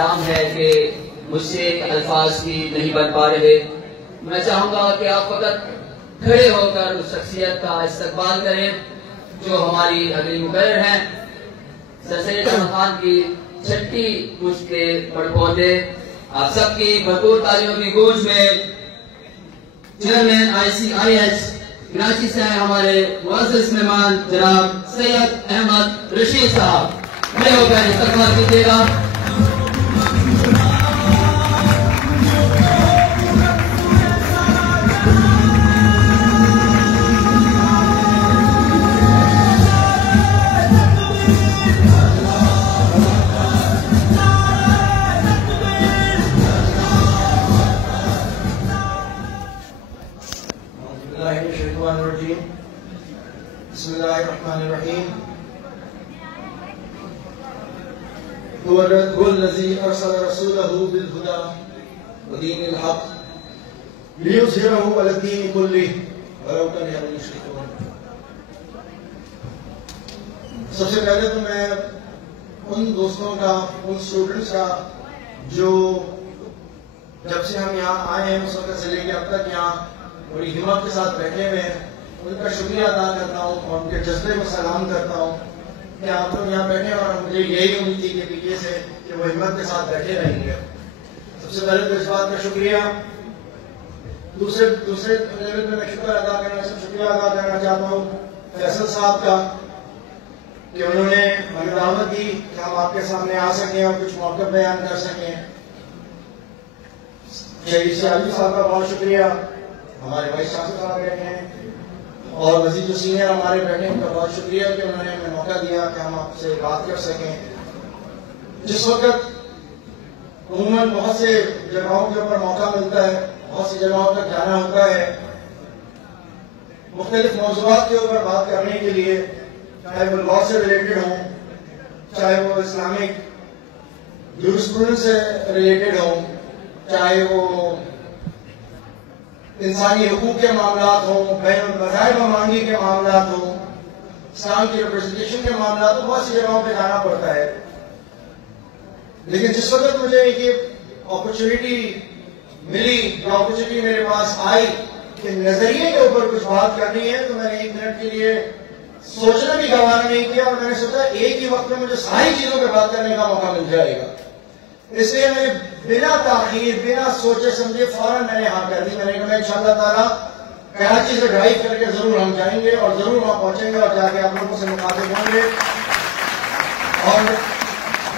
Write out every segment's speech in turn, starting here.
کام ہے کہ مجھ سے الفاظ کی نہیں بن پا رہے. میں چاہوں گا کہ آپ فقط کھڑے ہو کر اس شخصیت کا استقبال کریں جو ہماری اگلی مقرر ہیں. سر سید احمد خان کی چھٹی پشت کے پڑپودے. آپ سب کی بھرپور تالیوں کی گونج میں چیئرمین ICIH کراچی سے ہیں ہمارے معزز مہمان جناب سید احمد رشید صاحب. کھڑے ہو کر استقبال کیجیے گا. بسم اللہ الرحمن الرحیم. هو الذی ارسل رسولہ بالہدی ودین الحق لیظہرہ علی الدین کلہ ولو کرہ المشرکون. سب سے پہلے تو میں ان دوستوں کا، ان اسٹوڈنٹس کا جو جب سے ہم یہاں آئے ہیں اس وقت سے لے کے اب تک یہاں بڑی ہمت کے ساتھ بیٹھے ہوئے ہیں، ان کا شکریہ ادا کرتا ہوں اور ان کے جذبے کو سلام کرتا ہوں کہ آپ لوگ یہاں بیٹھے اور مجھے یہی امید تھی کہ پیچھے سے کہ وہ ہمت کے ساتھ بیٹھے رہیں گے. سب سے پہلے تو اس بات کا شکریہ. دوسرے لیول پہ میں شکریہ ادا کرنا چاہتا ہوں فیصل صاحب کا کہ انہوں نے ہمیں دعوت دی کہ ہم آپ کے سامنے آ سکیں اور کچھ موقع بیان کر سکیں. شہید سیاجی صاحب کا بہت شکریہ. ہمارے وائس چانسلر صاحب بیٹھے ہیں اور مزید جو سینئر ہمارے بیٹھے ہیں ان کا بہت شکریہ کہ انہوں نے ہمیں موقع دیا کہ ہم آپ سے بات کر سکیں. جس وقت عموماً بہت سے جگہوں کے اوپر موقع ملتا ہے، بہت سی جگہوں تک جانا ہوتا ہے مختلف موضوعات کے اوپر بات کرنے کے لیے، چاہے وہ لا سے ریلیٹڈ ہوں، چاہے وہ اسلامک جورسپروڈنس سے ریلیٹڈ ہوں، چاہے وہ انسانی حقوق کے معاملات ہوں، بین المذاہب ممانگی کے معاملات ہوں، اسلام کی ریپرزنٹیشن کے معاملات ہوں، بہت سی جگہوں پہ جانا پڑتا ہے. لیکن جس وقت مجھے یہ اپرچونٹی ملی، یہ اپرچونٹی میرے پاس آئی کہ نظریے کے اوپر کچھ بات کرنی ہے، تو میں نے 1 منٹ کے لیے سوچنا بھی گوارا نہیں کیا اور میں نے سوچا ایک ہی وقت میں مجھے ساری چیزوں پہ بات کرنے کا موقع مل جائے گا. اس لیے میں نے بنا تاخیر، بنا سوچے سمجھے فوراً میں نے ہاں کر دی. میں نے کہا انشاءاللہ تعالیٰ کراچی سے ڈرائیو کر کے ضرور ہم جائیں گے اور ضرور وہاں پہنچیں گے اور جا کے آپ لوگوں سے مخاطب ہوں گے. اور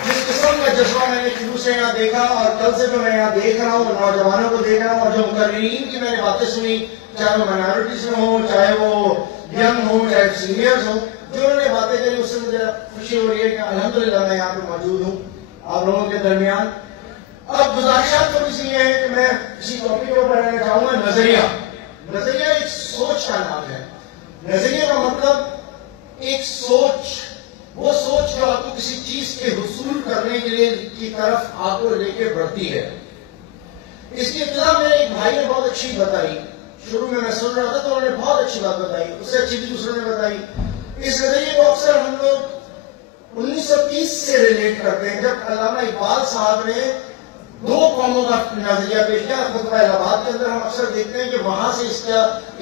جس قسم کا جذبہ میں نے شروع سے یہاں دیکھا اور کل سے جو میں یہاں دیکھ رہا ہوں، نوجوانوں کو دیکھ رہا ہوں اور جو مقررین کی میں نے باتیں سنی، چاہے وہ مائنورٹیز میں ہوں، چاہے وہ ینگ ہوں، چاہے سینئرز ہوں، جو انہوں نے باتیں کری اس سے مجھے خوشی ہو رہی ہے کہ الحمدللہ میں یہاں پہ موجود ہوں آپ لوگوں کے درمیان. اب گزارشات تو کسی یہ ہے کہ میں کسی ٹاپک کے اوپر رہنا چاہوں گا. نظریہ ایک سوچ کا نام ہے. نظریے کا مطلب ایک سوچ، وہ سوچ جو آپ کو کسی چیز کے حصول کرنے کے لیے کی طرف آپ کو لے کے بڑھتی ہے. اس کی ابتدا میرے ایک بھائی نے بہت اچھی بتائی. شروع میں سن رہا تھا تو انہوں نے بہت اچھی بات بتائی، اس سے اچھی بھی دوسروں نے بتائی. اس نظریے کو اکثر ہم لوگ 1930 سے ریلیٹ کرتے ہیں، جب علامہ اقبال صاحب نے 2 قوموں کا نظریہ پیش کیا. خطبہ الہ آباد کے اندر ہم اکثر دیکھتے ہیں کہ وہاں سے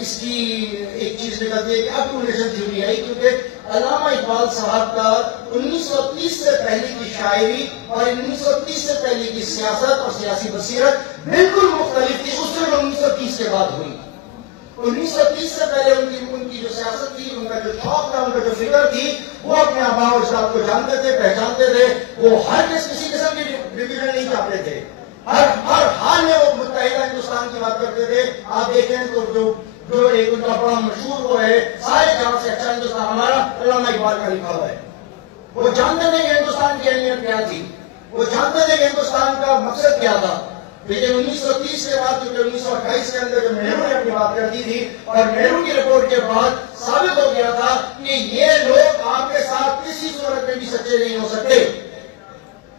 اس کی ایک چیز نکلتی ہے کہ اب 2 نیشن تھیوری آئی، کیونکہ علامہ اقبال صاحب کا 1930 سے پہلے کی شاعری اور 1930 سے پہلے کی سیاست اور سیاسی بصیرت بالکل مختلف تھی اس سے جو 1930 کے بعد ہوئی. 1930 سے پہلے ان کی جو سیاست تھی، ان کا جو شوق تھا، ان کا جو فکر تھی، وہ اپنے آباء و اجداد کو جانتے تھے، پہچانتے تھے. وہ کسی قسم کی ڈویژن نہیں چاہتے تھے. ہر حال میں وہ متحدہ ہندوستان کی بات کرتے تھے. آپ دیکھیں تو جو ایک ان کا بڑا مشہور وہ ہے سارے جہاں سے اچھا ہندوستان ہمارا، علامہ اقبال کا لکھا ہوا ہے. وہ جانتے تھے کہ ہندوستان کی اہمیت کیا تھی، وہ جانتے تھے کہ ہندوستان کا مقصد کیا تھا. لیکن 1930 کے بعد کیونکہ 1928 کے اندر جو نہرو نے اپنی بات کر دی تھی اور نہرو کی رپورٹ کے بعد ثابت ہو گیا تھا کہ یہ لوگ آپ کے ساتھ کسی صورت میں بھی سچے نہیں ہو سکتے.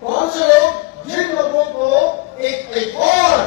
کون سے لوگ؟ جن لوگوں کو ایک اور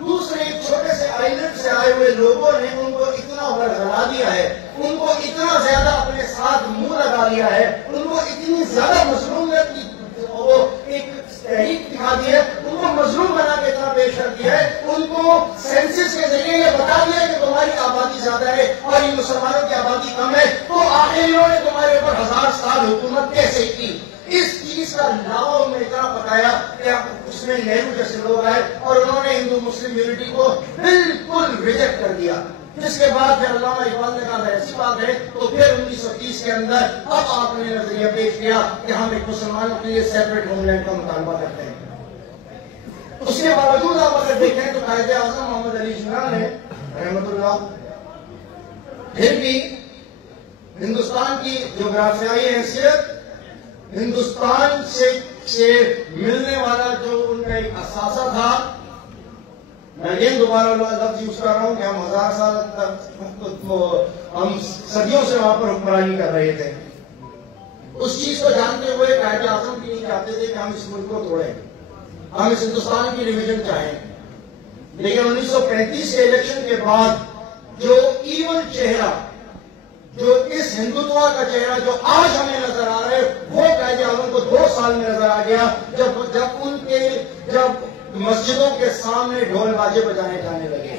دوسرے ایک چھوٹے سے آئلینڈ سے آئے ہوئے لوگوں نے ان کو اتنا ورگلا دیا ہے، ان کو اتنا زیادہ اپنے ساتھ منہ لگا لیا ہے، ان کو اتنی زیادہ مظلومیت کی وہ ایک تحریک دکھا دکھا دی ہے، ان کو مظلوم بنا کے اتنا پیش کر دیا ہے، ان کو سینسس کے ذریعے یہ بتا دیا کہ تمہاری آبادی زیادہ ہے اور یہ مسلمانوں کی آبادی کم ہے، تو آخر انہوں نے تمہارے اوپر 1000 سال حکومت کیسے کی؟ اس چیز کا لاؤ میں اتنا پکایا کہ اس میں نہرو جیسے لوگ آئے اور انہوں نے ہندو مسلم یونٹی کو بالکل ریجیکٹ کر دیا. جس کے بعد پھر علامہ اقبال نے کہا ایسی بات ہے، تو پھر 1930 کے اندر اب آپ نے نظریہ پیش کیا کہ ہم ایک مسلمانوں کے لیے سیپریٹ ہوم لینڈ کا مطالبہ کرتے ہیں. اس کے باوجود آپ اگر دیکھیں تو قائد اعظم محمد علی جناح نے رحمت اللہ پھر بھی ہندوستان کی جغرافیائی حیثیت، ہندوستان سے ملنے والا جو ان کا ایک اثاثہ تھا، میں یہ دوبارہ لفظ یوز کر رہا ہوں کہ ہم 1000 سال تک ہم صدیوں سے وہاں پر حکمرانی کر رہے تھے، اس چیز کو جانتے ہوئے قائد اعظم بھی نہیں چاہتے تھے کہ ہم اس ملک کو توڑیں، ہم اس ہندوستان کی ڈویژن چاہیں. لیکن 1935 کے الیکشن کے بعد جو ایون چہرہ، جو اس ہندوتوا کا چہرہ جو آج ہمیں نظر آ رہا ہے، وہ قائد اعظم کو 2 سال میں نظر آ گیا جب مسجدوں کے سامنے ڈھول باجے بجانے جانے لگے،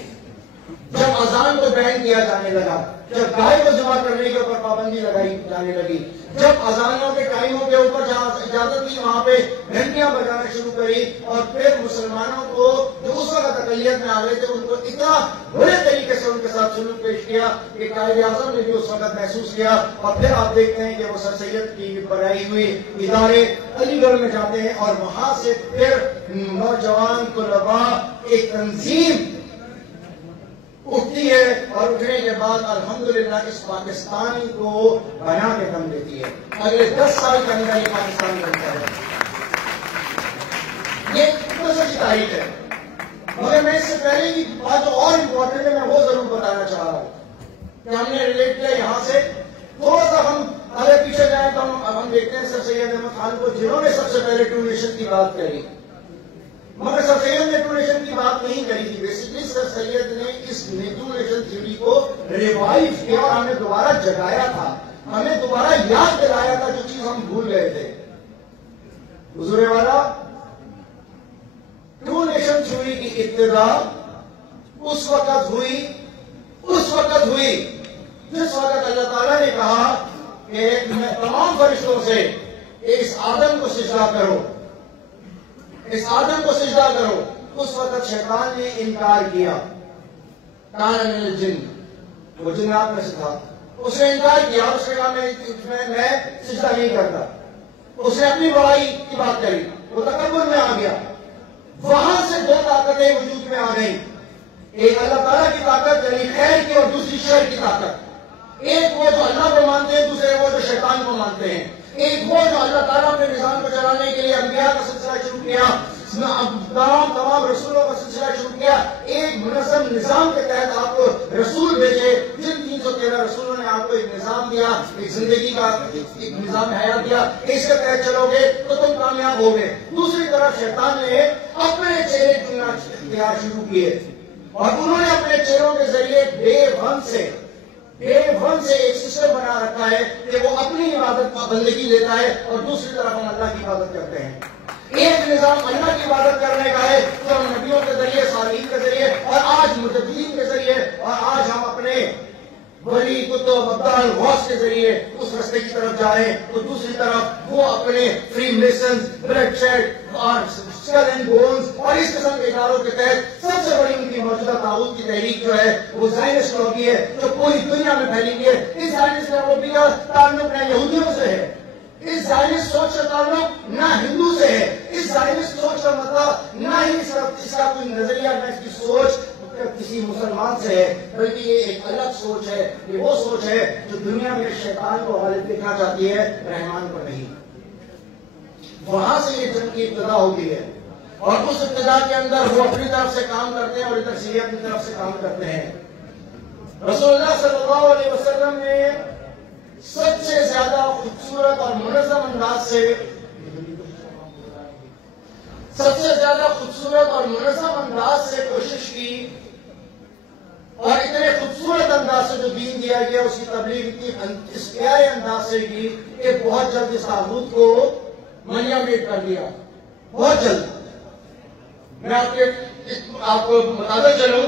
جب اذان کو بین کیا جانے لگا، جب گائے کو جمع کرنے کے اوپر پابندی لگائی جانے لگی، جب اذانوں کے ٹائموں کے اوپر جہاں اجازت دی وہاں پہ گھنٹیاں بجانا شروع کری، اور پھر مسلمانوں کو جو اس وقت اقلیت میں آ گئے تھے ان کو اتنا برے طریقے سے ان کے ساتھ سلوک پیش کیا کہ قائد اعظم نے بھی اس وقت محسوس کیا. اور پھر آپ دیکھتے ہیں کہ وہ سر سید کی بنائی ہوئی ادارے علی گڑھ میں جاتے ہیں اور وہاں سے پھر نوجوان طلباء ایک تنظیم اٹھتی ہے، اور اٹھنے کے بعد الحمدللہ اس پاکستانی کو بنا کے دم دیتی ہے. اگلے 10 سال کے اندر یہ پاکستان بنتا ہے. یہ سچی تاریخ ہے. مگر میں اس سے پہلے کی بات جو اور امپورٹنٹ ہے میں وہ ضرور بتانا چاہ رہا ہوں کہ ہم نے ریلیٹ کیا یہاں سے تھوڑا سا. ہم اگر پیچھے جائیں تو ہم دیکھتے ہیں سر سید احمد خان کو، جنہوں نے سب سے پہلے ٹو نیشن کی بات کری، مگر سر سید نے ٹو نیشن کی بات نہیں کری تھی. بیسکلی سر سید نے اس ٹو نیشن تھیوری کو ریوائو کیا اور ہمیں دوبارہ جگایا تھا، ہمیں دوبارہ یاد دلایا تھا جو چیز ہم بھول گئے تھے. حضور والا ٹو نیشن تھیوری کی ابتدا اس وقت ہوئی جس وقت اللہ تعالیٰ نے کہا کہ میں تمام فرشتوں سے اس آدم کو سجدہ کرو، اس آدم کو سجدہ کرو. اس وقت شیطان نے انکار کیا، کان من الجن، وہ جنات میں سے تھا، اس نے انکار کیا، اس نے کہا میں سجدہ نہیں کرتا. اس نے اپنی بڑائی کی بات کری، وہ تکبر میں آ گیا. وہاں سے 2 طاقتیں وجود میں آ گئی، ایک اللہ تعالیٰ کی طاقت یعنی خیر کی اور دوسری شر کی طاقت. ایک وہ جو اللہ کو مانتے ہیں، دوسرے وہ جو شیطان کو مانتے ہیں. ایک وہ جو اللہ تعالیٰ اپنے نظام کو چلانے کے لیے انبیاء کا سلسلہ شروع کیا، تمام رسولوں کا سلسلہ شروع کیا، ایک منظم نظام کے تحت آپ کو رسول بھیجے، جن 313 رسولوں نے آپ کو ایک نظام دیا، ایک زندگی کا ایک نظام حیات دیا، اس کے تحت چلو گے تو تم کامیاب ہوگے. دوسری طرف شیطان نے اپنے چہرے چننا اختیار شروع کیے، اور انہوں نے اپنے چہروں کے ذریعے بے ون سے ایک سسٹم بنا رکھا ہے کہ وہ اپنی عبادت کا بندگی لیتا ہے، اور دوسری طرف ہم اللہ کی عبادت کرتے ہیں. ایک نظام اللہ کی عبادت کرنے کا ہے جو ہم نبیوں کے ذریعے، صالحین کے ذریعے، اور آج مجددین کے ذریعے، اور آج ہم اپنے ولی کتب ابدال غوث کے ذریعے اس رستے کی طرف جا رہے ہیں. تو دوسری طرف وہ اپنے فری میسنز، بلڈ شیڈ اور اسکل اینڈ بونز اور اس قسم کے اداروں کے تحت سب سے بڑی ان کی موجودہ طاغوت کی تحریک جو ہے وہ زائنسٹ لوبی ہے جو پوری دنیا میں پھیلی ہوئی ہے. اس زائنسٹ لوبی کا تعلق نہ یہودیوں سے ہے، اس زائنسٹ سوچ کا تعلق نہ ہندو سے ہے، اس زائنسٹ سوچ کا مطلب نہ ہی اس کا کوئی نظریہ، نہ اس کی سوچ کسی مسلمان سے ہے، بلکہ یہ ایک الگ سوچ ہے. یہ وہ سوچ ہے جو دنیا میں شیطان کو غالب دیکھنا چاہتی ہے، رحمان کو نہیں. وہاں سے یہ جنگ کی ابتدا ہوتی ہے، اور اس ابتدا کے اندر وہ اپنی طرف سے کام کرتے ہیں اور ادھر سے اپنی طرف سے کام کرتے ہیں. رسول اللہ صلی اللہ علیہ وسلم نے سب سے زیادہ خوبصورت اور منظم انداز سے کوشش کی، اور اتنے خوبصورت انداز سے جو دین دیا گیا اس کی تبلیغ اتنی اس پیارے انداز سے کی کہ بہت جلد اس طاغوت کو منیا میٹ کر دیا، بہت جلد. میں آپ کو بتاتا چلوں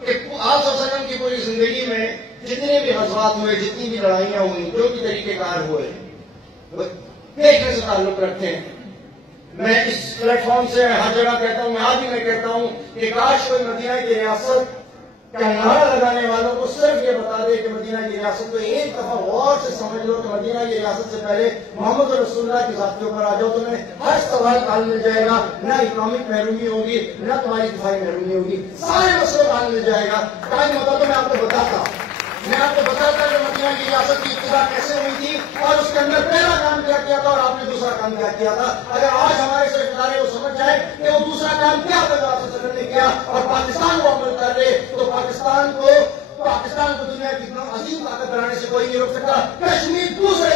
کہ آپ صلی اللہ علیہ وسلم کی پوری زندگی میں جتنے بھی غزوات ہوئے، جتنی بھی لڑائیاں ہوئی، جو بھی طریقے کار ہوئے، دیکھنے سے تعلق رکھتے ہیں. میں اس پلیٹ فارم سے ہر جگہ کہتا ہوں، یہاں بھی میں کہتا ہوں کہ کاش کوئی مدینہ کی ریاست کا نعرہ لگانے والوں کو صرف یہ بتا دے کہ مدینہ کی ریاست کو ایک دفعہ غور سے سمجھ لو کہ مدینہ کی ریاست سے پہلے محمد رسول اللہ کی ذات کے اوپر آ جاؤ، تمہیں ہر سوال کا حل مل جائے گا. نہ اکنامک محرومی ہوگی، نہ تمہاری دفاعی محرومی ہوگی، سارے مسئلوں کا حل مل جائے گا. ٹائم ہوتا تو میں آپ کو بتاتا کہ مدینہ کی ریاست کی ابتدا کیسے ہوئی تھی اور اس کے اندر پہلا کام کیا کیا تھا اور آپ نے دوسرا کام کیا کیا تھا. اگر آج ہمارے سے ادارے کو سمجھ جائے کہ وہ دوسرا کام کیا تھا جو آپ سے نے کیا اور پاکستان کو عمل کر رہے، تو پاکستان کو دنیا کی عظیم طاقت بنانے سے کوئی نہیں روک سکتا. کشمیر دوسرے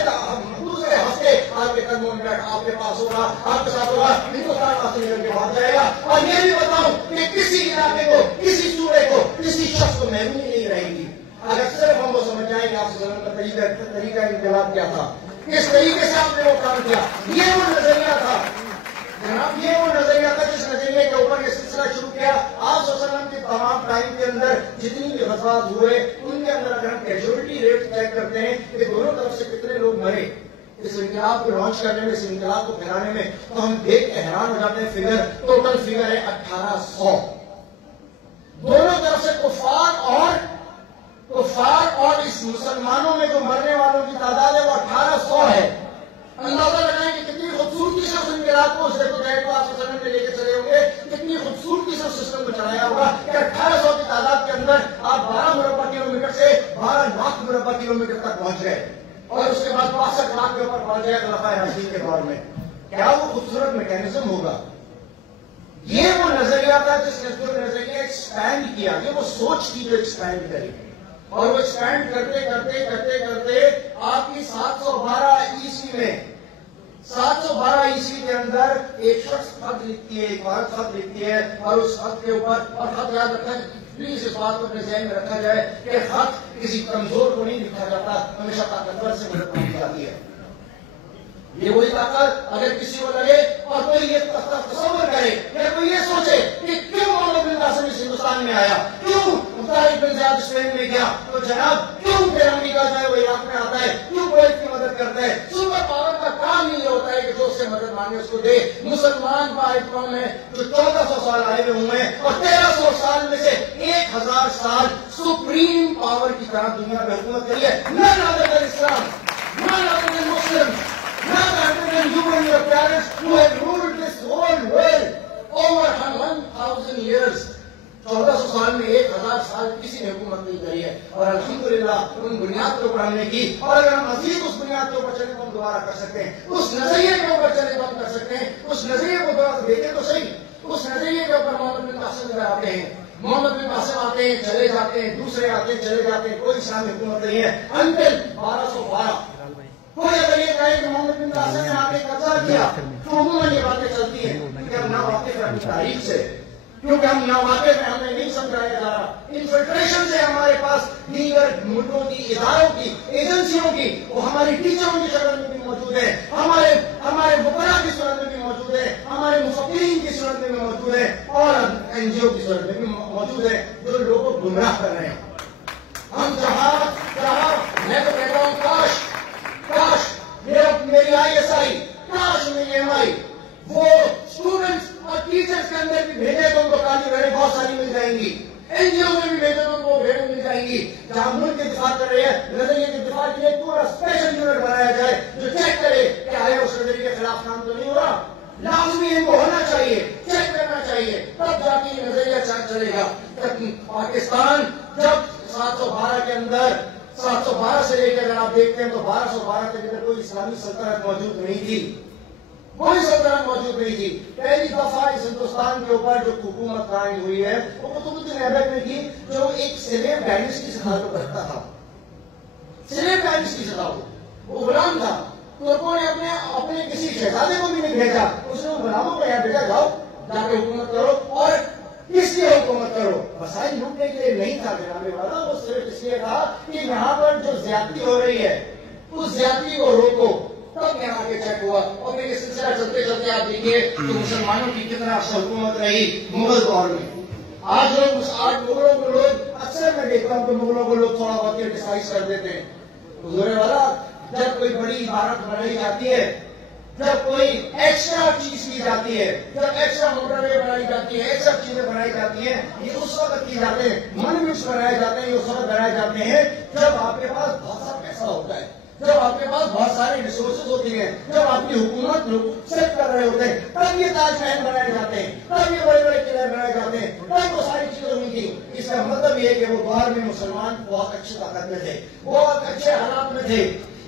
ہفتے آپ کے قدموں میں آپ کے پاس ہوگا، آپ کے ساتھ ہوگا، ہندوستان حاصل کر کے بھاگ جائے گا. اور یہ بھی بتاؤں کہ کسی علاقے کو، کسی صوبے کو، کسی شخص کو محرومی نہیں رہے گی. اگر صرف ہم وہ سمجھ جائیں کہ آپ سے کا طریقہ انقلاب کیا تھا، کس طریقے سے آپ نے وہ کام کیا. یہ وہ نظریہ تھا جناب، یہ وہ نظریہ تھا جس نظریے کے اوپر یہ سلسلہ شروع کیا. آپ صلی اللہ علیہ وسلم کے تمام ٹائم کے اندر جتنی بھی غزوات ہوئے ان کے اندر اگر ہم کیجولیٹی ریٹ چیک کرتے ہیں کہ دونوں طرف سے کتنے لوگ مرے اس انقلاب کو لانچ کرنے میں، اس انقلاب کو پھیلانے میں، تو ہم دیکھ کے حیران ہو جاتے ہیں. فگر ٹوٹل فگر ہے 1800. دونوں طرف سے کفار اور اس مسلمانوں میں جو مرنے والوں کی تعداد ہے وہ 1800 ہے. اندازہ لگائیں کہ کتنی خوبصورتی سے اس انقلاب کو، اس ریٹ کو آپ سسٹم میں لے کے چلے ہوں گے، کتنی خوبصورتی سے اس سسٹم کو چلایا ہوگا کہ 1800 کی تعداد کے اندر آپ 12 مربع کلومیٹر سے 12 لاکھ مربع کلومیٹر تک پہنچ گئے اور اس کے بعد 65 لاکھ کے اوپر پہنچ گئے خلفائے راشدین کے دور میں. کیا وہ خوبصورت میکینزم ہوگا؟ یہ وہ نظریہ تھا جس نے جو نظریہ ایکسپینڈ کیا، یہ وہ سوچ تھی جو ایکسپینڈ کری. اور وہ ایکسپینڈ کرتے کرتے کرتے کرتے آپ کی 712 عیسوی میں، 712 عیسوی کے اندر ایک شخص خط لکھتی ہے، ایک عورت خط لکھتی ہے اور اس خط کے اوپر، اور خط یاد رکھیں پلیز اس بات کو اپنے ذہن میں رکھا جائے کہ خط کسی کمزور کو نہیں لکھا جاتا، ہمیشہ طاقتور سے مدد مانگی جاتی ہے. یہ وہی طاقت اگر کسی کو لگے اور کوئی یہ تصور کرے یا کوئی یہ سوچے کہ کیوں محمد بن قاسم اس ہندوستان میں آیا، کیوں طارق بن زیاد اسپین میں گیا، تو جناب کیوں پھر امریکہ جو ہے وہ عراق میں آتا ہے، کیوں کویت کی مدد کرتا ہے. سپر پاور کا کام ہی یہ ہوتا ہے کہ جو اس سے مدد مانگے اس کو دے. مسلمان واحد قوم ہے جو 1400 سال آئے ہوئے ہوئے ہیں اور 1300 سال میں سے 1000 سال سپریم پاور کی طرح دنیا میں حکومت کری ہے. نہ نادر الاسلام، نہ نادر مسلم، not other than you and your parents who have ruled this whole world over 1000 years. 1400 سال میں 1000 سال کسی نے حکومت نہیں کری ہے اور الحمدللہ ان بنیاد کے اوپر ہم نے کی. اور اگر ہم مزید اس بنیاد کے اوپر چلے تو ہم دوبارہ کر سکتے ہیں، اس نظریے کے اوپر چلے تو ہم کر سکتے ہیں. اس نظریے کو دوبارہ دیکھیں تو صحیح. اس نظریے کے اوپر محمد بن قاسم آتے ہیں، محمد بن قاسم آتے ہیں، چلے جاتے ہیں، دوسرے آتے ہیں، چلے جاتے ہیں، کوئی اسلامی حکومت نہیں ہے انٹل 1212. کوئی اگر یہ کہے کہ محمد بن قاسم نے آ کے قبضہ کیا تو عموماً یہ باتیں چلتی ہیں کیونکہ ہم ناواقف ہیں اپنی تاریخ سے، کیونکہ ہم ناواقف ہیں، ہمیں نہیں سمجھایا جا رہا. انفلٹریشن سے ہمارے پاس دیگر ملکوں کی، اداروں کی، ایجنسیوں کی، وہ ہماری ٹیچروں کی شکل میں بھی موجود ہے، ہمارے وکلاء کی صورت میں بھی موجود ہے، ہمارے مفکرین کی صورت میں بھی موجود ہے اور NGO کی صورت میں بھی موجود ہے جو لوگوں کو گمراہ کر رہے ہیں. ہم جہاں میں تو کہتا ہوں کاش میری ISI، کاش میری MI وہ اسٹوڈنٹس اور ٹیچرس کے اندر بھی بھیجے تو ان کو کالی بھیڑیں بہت ساری مل جائیں گی. NGO میں بھی بھیجے تو ان کو بھیڑیں مل جائیں گی. جہاں ملک کے دفاع کر رہے ہیں، نظریے کے دفاع کے لیے پورا اسپیشل یونٹ بنایا جائے جو چیک کرے کہ آیا اس نظریے کے خلاف کام تو نہیں ہو رہا. لازمی ان کو ہونا چاہیے، چیک کرنا چاہیے، تب جا کے یہ نظریہ چلے گا. پاکستان جب 712 کے اندر 712 سے لے کے اگر آپ دیکھتے ہیں تو 1212 کے اندر کوئی اسلامی سلطنت موجود نہیں تھی، کوئی سلطنت موجود نہیں تھی. پہلی دفعہ اس ہندوستان کے اوپر جو حکومت قائم ہوئی ہے وہ قطب الدین ایبک نے کی جو ایک سلیو ڈائنسٹی سے تعلق رکھتا تھا. سلیو ڈائنسٹی سے تعلق، وہ غلام تھا. ترکوں نے اپنے کسی شہزادے کو بھی نہیں بھیجا، اس نے ان غلاموں کو یہاں بھیجا، جاؤ جا کے حکومت کرو. اور کس لیے حکومت کرو؟ وسائل لوٹنے کے لیے نہیں تھا جناب والا، وہ صرف اس لیے تھا کہ یہاں پر جو زیادتی ہو رہی ہے اس زیادتی کو روکو. تب یہاں کے چیک ہوا، اور پھر یہ سلسلہ چلتے چلتے آپ دیکھیے تو مسلمانوں کی کتنا حکومت رہی مغل دور میں. آج مغلوں کو لوگ اکثر میں دیکھتا ہوں کہ مغلوں کو لوگ تھوڑا بہت کرٹیسائز کر دیتے ہیں. حضور والا جب کوئی بڑی عمارت بنائی جاتی ہے، جب کوئی ایکسٹرا چیز کی جاتی ہے، جب ایکسٹرا موٹر وے بنائی جاتی ہے، ایکسٹرا چیزیں بنائی جاتی ہیں، یہ اس وقت کی جاتے ہیں. مانومنٹس بنائے جاتے ہیں، یہ اس وقت بنائے جاتے ہیں جب آپ کے پاس بہت سارا پیسہ ہوتا ہے، جب آپ کے پاس بہت سارے ریسورسز ہوتی ہیں، جب آپ کی حکومت لوگ سیٹ کر رہے ہوتے ہیں، تب یہ تاج محل بنائے جاتے ہیں، تب یہ بڑے بڑے قلعے بنائے جاتے ہیں، تب وہ ساری چیزیں ہوئی تھی. اس کا مطلب یہ ہے کہ وہ دور میں مسلمان بہت اچھی طاقت میں تھے، بہت اچھے حالات میں تھے.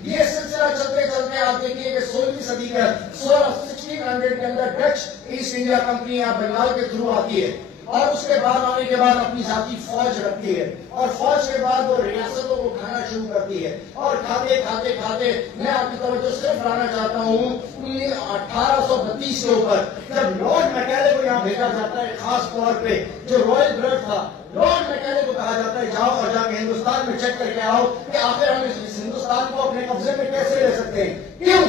یہ سلسلہ چلتے چلتے آپ دیکھیے کہ 16ویں صدی کا 1600 کے اندر ڈچ ایسٹ انڈیا کمپنی یہاں بنگال کے تھرو آتی ہے، اور اس کے بعد آنے کے بعد اپنی ذاتی فوج رکھتی ہے، اور فوج کے بعد وہ ریاستوں کو کھانا شروع کرتی ہے. اور کھاتے کھاتے کھاتے میں آپ کی توجہ صرف لانا چاہتا ہوں 1832 کے اوپر جب لارڈ میکالے کو یہاں بھیجا جاتا ہے، خاص طور پہ جو رائل بلڈ تھا، لارڈ میکالے کو کہا جاتا ہے جاؤ اور جا کے ہندوستان میں چیک کر کے آؤ کہ آخر ہم اس ہندوستان کو اپنے قبضے میں کیسے لے سکتے ہیں. کیوں؟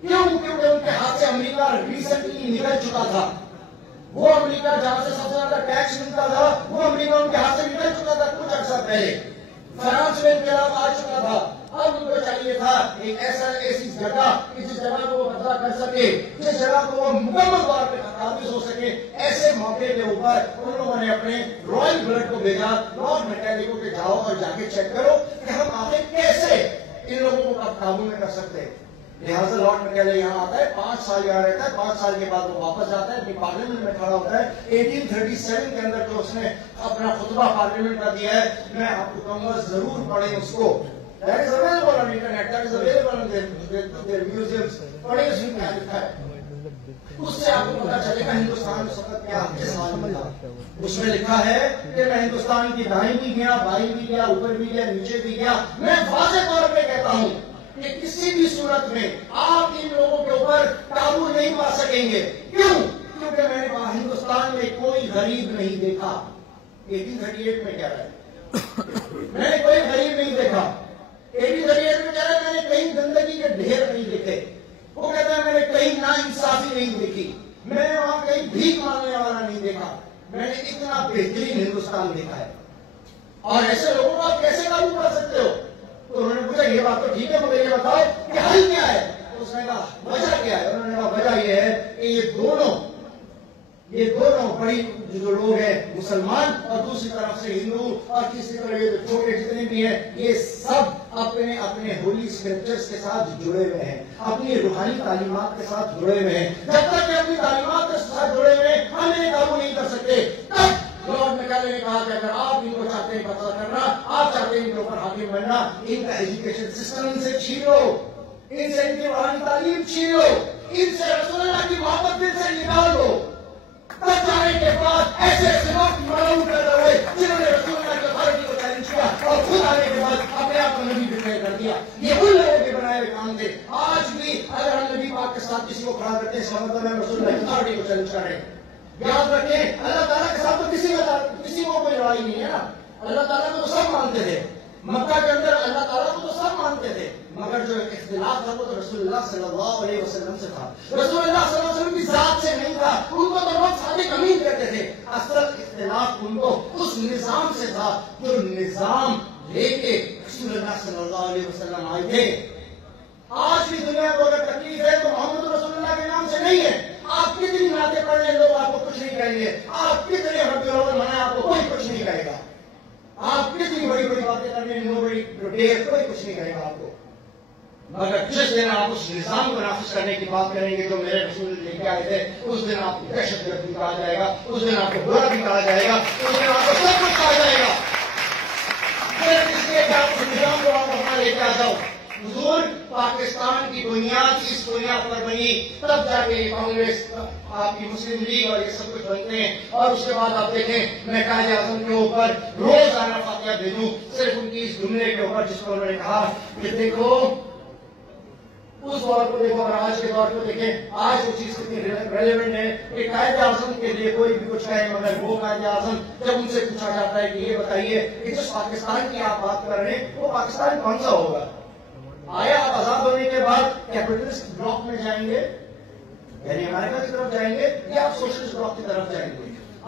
کیونکہ ان کے ہاتھ سے امریکہ ریسنٹلی نکل چکا تھا. وہ امریکہ جہاں سے سب سے زیادہ ٹیکس ملتا تھا، وہ امریکہ ان کے ہاتھ سے نکل چکا تھا کچھ عرصہ پہلے. فرانس میں انقلاب آ چکا تھا. اب ان کو چاہیے تھا ایک ایسی جگہ کہ جس جگہ کو وہ قبضہ کر سکے، جس جگہ کو وہ مکمل طور پہ قابض ہو سکے. ایسے موقع کے اوپر ان لوگوں نے اپنے رائل بلڈ کو بھیجا لارڈ میکالے کو کہ جاؤ اور جا کے چیک کرو کہ ہم آگے کیسے ان لوگوں کو قابو میں کر سکتے ہیں. لہٰذا لارڈ میکالے یہاں آتا ہے، 5 سال یہاں رہتا ہے، 5 سال کے بعد وہ واپس جاتا ہے، اپنی پارلیمنٹ میں کھڑا ہوتا ہے. 1837 کے اندر جو اس نے اپنا خطبہ پارلیمنٹ کا دیا ہے، میں آپ کو کہوں گا ضرور پڑھیں اس کو. That is available on internet, that is available on their museums. پڑھیں اس میں کیا لکھا ہے، اس سے آپ کو پتا چلے گا ہندوستان اس وقت کیا کس حال میں تھا. اس میں لکھا ہے کہ میں ہندوستان کی دائیں بھی گیا، بائیں بھی گیا، اوپر بھی گیا، نیچے بھی گیا. میں واضح طور پہ کہتا ہوں کہ کسی بھی صورت میں آپ ان لوگوں کے اوپر قابو نہیں پا سکیں گے. کیوں؟ کیونکہ میں نے ہندوستان میں کوئی غریب نہیں دیکھا. 1838 میں کہہ رہا ہے میں نے کوئی غریب نہیں دیکھا. 1838 میں کہہ رہا ہے میں نے کہیں گندگی کے ڈھیر نہیں دیکھے. وہ کہتا ہے میں نے کہیں نا انصافی نہیں دیکھی، میں نے وہاں کہیں بھیک مانگنے والا نہیں دیکھا. میں نے اتنا بہترین ہندوستان دیکھا ہے. اور ایسے لوگوں کو آپ کیسے قابو کر سکتے ہو؟ تو انہوں نے پوچھا یہ بات تو ٹھیک ہے مگر یہ بتاؤ کہ حل کیا ہے. اس نے کہا وجہ کیا ہے؟ انہوں نے کہا وجہ یہ ہے کہ یہ دونوں بڑی جو لوگ ہیں مسلمان اور دوسری طرف سے ہندو اور تیسری طرف یہ چھوٹے جتنے بھی ہیں، یہ سب اپنے اپنے ہولی اسکرپچرز کے ساتھ جڑے ہوئے ہیں، اپنی روحانی تعلیمات کے ساتھ جڑے ہوئے ہیں. جب تک اپنی تعلیمات کے ساتھ جڑے ہوئے ہیں ہم انہیں قابو نہیں کر سکتے. تب لارڈ میکالے نے کہا کہ اگر آپ ان کو چاہتے ہیں قبضہ کرنا، آپ چاہتے ہیں ان کے اوپر حاکم بننا، ان کا ایجوکیشن سسٹم ان سے چھین لو، ان سے ان کی روحانی تعلیم چھین لو، ان سے رسول اللہ کی محبت دل سے نکال دو. تب جانے کے بعد ایسے ایسے لوگ معلوم پیدا ہوئے جنہوں نے رسول اللہ کی اتھارٹی کو چیلنج کیا اور خود آنے کے بعد اپنے آپ کو نبی ڈکلیئر کر دیا. یہ ان لوگوں کے بنائے ہوئے کام تھے. آج بھی اگر ہم نبی پاک کے ساتھ کسی کو کھڑا کرتے ہیں اس کا مطلب ہم رسول اللہ کی اتھارٹی کو چیلنج کر رہے ہیں. یاد رکھیں اللہ تعالیٰ کے ساتھ تو کسی کو کوئی لڑائی نہیں ہے نا. اللہ تعالیٰ کو تو سب مانتے تھے. مکہ کے اندر اللہ تعالیٰ کو تو سب مانتے تھے، مگر جو اختلاف تھا وہ تو رسول اللہ صلی اللہ علیہ وسلم سے تھا. رسول اللہ صلی اللہ علیہ وسلم کی ذات سے نہیں تھا. ان کو تو لوگ صادق امین کہتے تھے. اصل اختلاف ان کو اس نظام سے تھا جو نظام لے کے رسول اللہ صلی اللہ علیہ وسلم آئے تھے. آج بھی دنیا کو اگر تکلیف ہے تو محمد رسول اللہ کے نام سے نہیں ہے. آپ کتنی نعتیں پڑھ لیں لوگ آپ کو کچھ نہیں کہیں گے. آپ کتنے ربیع الاول منائیں آپ کو کوئی کچھ نہیں کہے گا. آپ کتنی بڑی بڑی باتیں کر لیں کوئی کچھ نہیں کہے گا آپ کو. مگر جس دن آپ اس نظام کو نافذ کرنے کی بات کریں گے جو میرے رسول لے کے آئے تھے، اس دن آپ کو دہشت گرد بھی کہا جائے گا، اس دن آپ کو برا بھی کہا جائے گا، اس دن آپ کو سب کچھ کہا جائے گا. صرف اس لیے کہ آپ اس نظام کو آپ اپنا لے کے آ جاؤ. حضور پاکستان کی بنیاد اس بنیاد پر بنی، تب جا کے کانگریس، آپ کی مسلم لیگ اور یہ سب کچھ بنتے ہیں. اور اس کے بعد آپ دیکھیں میں قائد اعظم کے اوپر روزانہ فاتحہ بھیجوں صرف ان کی اس جملے کے اوپر جس کو انہوں نے کہا کہ دیکھو اس دور کو دیکھو اور آج کے دور کو دیکھیں. آج وہ چیز کتنی ریلیونٹ ہے کہ قائد اعظم کے لیے کوئی بھی کچھ کہے مگر وہ قائد اعظم جب ان سے پوچھا جاتا ہے کہ یہ بتائیے کہ جس پاکستان کی آپ بات کر رہے ہیں وہ پاکستان کون سا ہوگا؟ آیا آپ آزاد ہونے کے بعد کیپٹلسٹ بلاک میں جائیں گے یعنی امریکہ کی طرف جائیں گے یا آپ سوشلسٹ بلاک کی طرف جائیں گے؟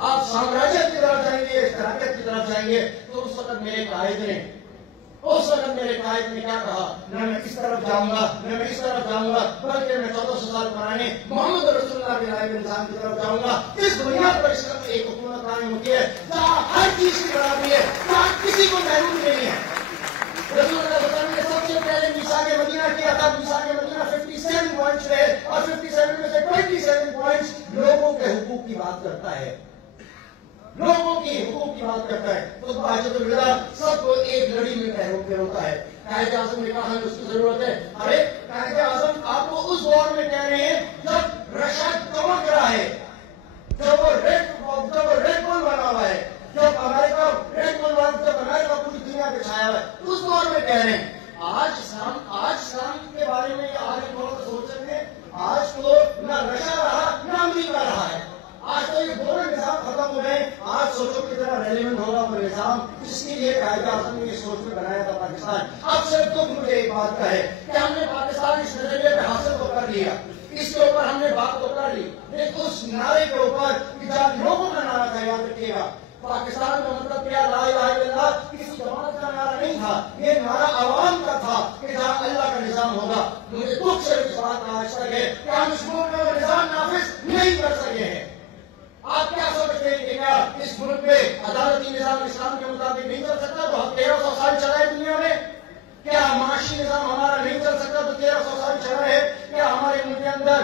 آپ سامراجیت کی طرف جائیں گے، اشتراکیت کی طرف جائیں گے؟ تو اس وقت میرے قائد نے کیا کہا؟ نہ میں اس طرف جاؤں گا نہ میں اس طرف جاؤں گا، بلکہ میں 1400 سال پرانے محمد رسول اللہ کے نائب انسان کی طرف جاؤں گا۔ اس دنیا پر اس وقت ایک حکومت قائم ہوتی ہے جہاں ہر چیز کی برابری ہے، جہاں کسی کو محروم نہیں ہے۔ رسول اللہ صلی اللہ علیہ وسلم نے سب سے پہلے میثاق مدینہ کیا تھا۔ میثاق مدینہ 57 پوائنٹس رہے اور 57 میں سے 27 پوائنٹس لوگوں کے حقوق کی بات کرتا ہے، لوگوں کی حقوق کی بات کرتا ہے۔ تو حاجت الوداع سب کو ایک لڑی میں پہ ہوتا ہے۔ قائد اعظم نے کہا ہمیں اس کی ضرورت ہے۔ ارے قائد اعظم آپ کو اس دور میں کہہ رہے ہیں جب رشیا چمک رہا ہے، جب وہ ریڈ بال بنا ہوا ہے، جب امریکہ ریڈ بال بنا، جب امریکہ پوری دنیا پہ چھایا ہوا ہے، اس دور میں کہہ رہے ہیں۔ آج اسلام کے بارے میں آج بہت سوچ رہے ہیں۔ آج تو نہ رشیا رہا نہ امریکہ رہا ہے، آج تو یہ دونوں نظام ختم ہو گئے۔ آج سوچو کتنا ریلیونٹ ہوگا وہ نظام جس کے لیے قائد اعظم نے یہ سوچ میں بنایا تھا پاکستان۔ اب صرف دکھ مجھے ایک بات کا ہے کہ ہم نے پاکستان اس نظریے پہ حاصل تو کر لیا، اس کے اوپر ہم نے بات تو کر لی، لیکن اس نعرے کے اوپر جب لوگوں کا نعرہ تھا، یاد رکھیے گا پاکستان کا مطلب کیا؟ لا الہ الا اللہ کسی جماعت کا نعرہ نہیں تھا، یہ نعرہ عوام کا تھا کہ جہاں اللہ کا نظام ہوگا۔ مجھے دکھ سے اس بات کا آج تک ہے کہ ہم اس ملک میں وہ نظام نافذ نہیں کر سکے ہیں۔ آپ کیا سمجھتے ہیں کہ کیا اس ملک میں عدالتی نظام اسلام کے مطابق نہیں چل سکتا تو 1300 سال چلا ہے دنیا میں؟ کیا معاشی نظام ہمارا نہیں چل سکتا تو 1300 سال چلا ہے؟ کیا ہمارے ملک کے اندر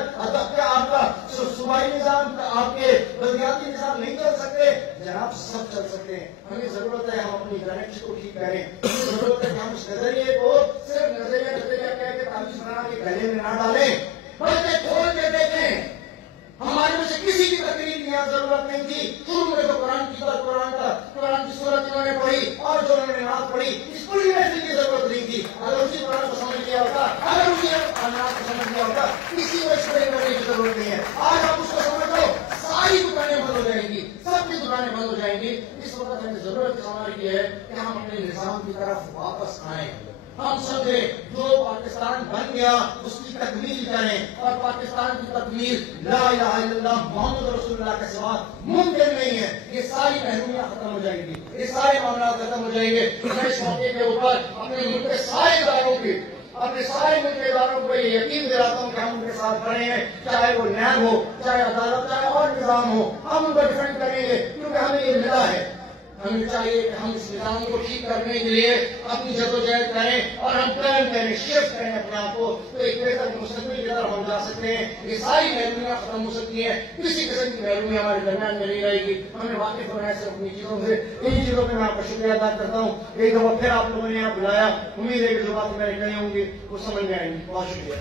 کیا آپ کا صوبائی نظام، آپ کے بلدیاتی نظام نہیں چل سکتے؟ جناب سب چل سکتے ہیں۔ ہمیں ضرورت ہے ہم اپنی ڈائریکشن کو ٹھیک کریں، ہمیں ضرورت ہے کہ ہم اس نظریے کو صرف نظریہ کہہ کے تعویذ بنا کے گلے میں نہ ڈالیں، بلکہ کھول کے دیکھیں۔ ہمارے میں سے کسی کی تقریر کی یہاں ضرورت نہیں تھی۔ شروع میں تو قرآن کی سورت انہوں نے پڑھی اور جو انہوں نے نعت پڑھی، اس پوری محفل کی ضرورت نہیں تھی۔ اگر اسی قرآن کو سمجھ لیا ہوتا، اگر اسی نعت کو سمجھ لیا ہوتا، کسی کو اس پڑھنے کی ضرورت نہیں ہے۔ آج آپ اس کو سمجھ لو، ساری دکانیں بند ہو جائیں گی، سب کی دکانیں بند ہو جائیں گی۔ اس وقت ہمیں ضرورت ہماری یہ ہے کہ ہم اپنے نظام کی طرف واپس آئیں، ہم سمجھیں جو پاکستان بن گیا اس کی تکمیل کریں، اور پاکستان کی تکمیل لا الہ الا اللہ محمد رسول اللہ کے سوا ممکن نہیں ہے۔ یہ ساری محرومیاں ختم ہو جائیں گی، یہ سارے معاملات ختم ہو جائیں گے۔ میں اس موقع کے اوپر اپنے ملک کے سارے اداروں کی، اپنے سارے ملک کے اداروں کو یہ یقین دلاتا ہوں کہ ہم ان کے ساتھ کھڑے ہیں، چاہے وہ نیب ہو، چاہے عدالت، چاہے اور نظام ہو، ہم ان کو ڈیفینڈ کریں گے کیونکہ ہمیں یہ ملا ہے۔ ہمیں چاہیے کہ ہم اس نظام کو ٹھیک کرنے کے لیے اپنی جدوجہد کریں اور ہم پلان کریں، شفٹ کریں اپنے آپ کو، تو ایک بہتر مستقبل کی طرف ہم جا سکتے ہیں۔ یہ ساری محرومیاں ختم ہو سکتی ہیں، کسی قسم کی محرومی ہمارے درمیان میں نہیں رہے گی۔ ہمیں واقف ہونا ہے صرف اپنی چیزوں سے۔ انہیں چیزوں پہ میں آپ کا شکریہ ادا کرتا ہوں۔ ایک دفعہ پھر آپ لوگوں نے یہاں بلایا، امید ہے کہ جو باتیں میں نے کہی ہوں گی وہ سمجھ میں آئیں گی۔ بہت شکریہ۔